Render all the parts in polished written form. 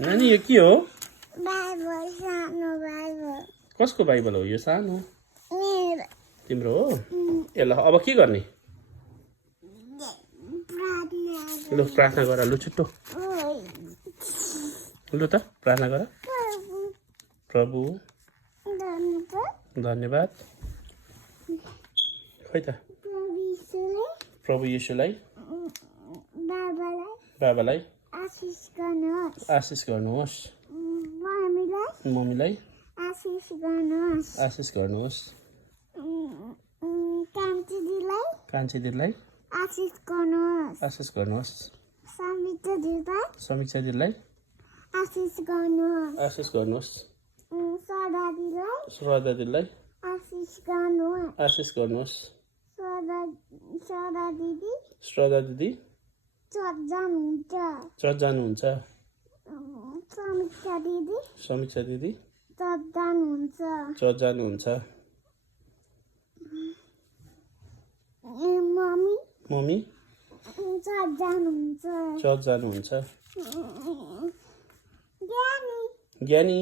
नानी यो के हो बाइबल सानो बाइबल कसको बाइबल हो यो सानो मेरो तिम्रो हो ए ल अब के गर्ने प्रार्थना लु प्रार्थना गर लु छिट्टो लु त प्रार्थना गर प्रभु धन्यवाद खै त प्रभु यीशुलाई बाबालाई आशिष गर्नुहोस् मम्मीलाई आशिष गर्नुहोस् कान्छी दिदीलाई आशिष गर्नुहोस् समीक्षा दिदीलाई आशिष गर्नुहोस् श्रद्धा दिदीलाई आशिष गर्नुहोस् श्रद्धा दिदी चर्च जानुहुन्छ समीक्षा दिदी चर्च जानुहुन्छ मम्मी चर्च जानुहुन्छ ज्ञानी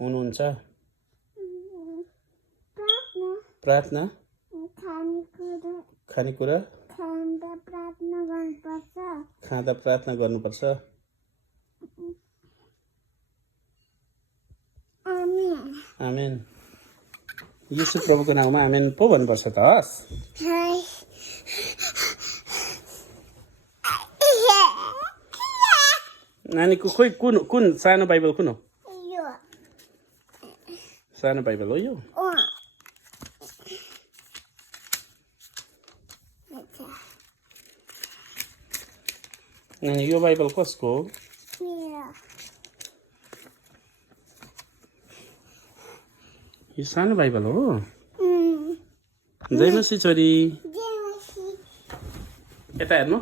हुनुहुन्छ प्रार्थना खानेकुरा खाँदा प्रार्थना गर्नुपर्छ आमेन यीशु प्रभुको नाममा आमेन पो भन्नुपर्छ त हस् नानीको खोइ कुन सानो बाइबल कुन हो सानो बाइबल हो यो नानी यो बाइबल कसको हो यो सानो बाइबल हो जय मसी छोरी यता हेर्नु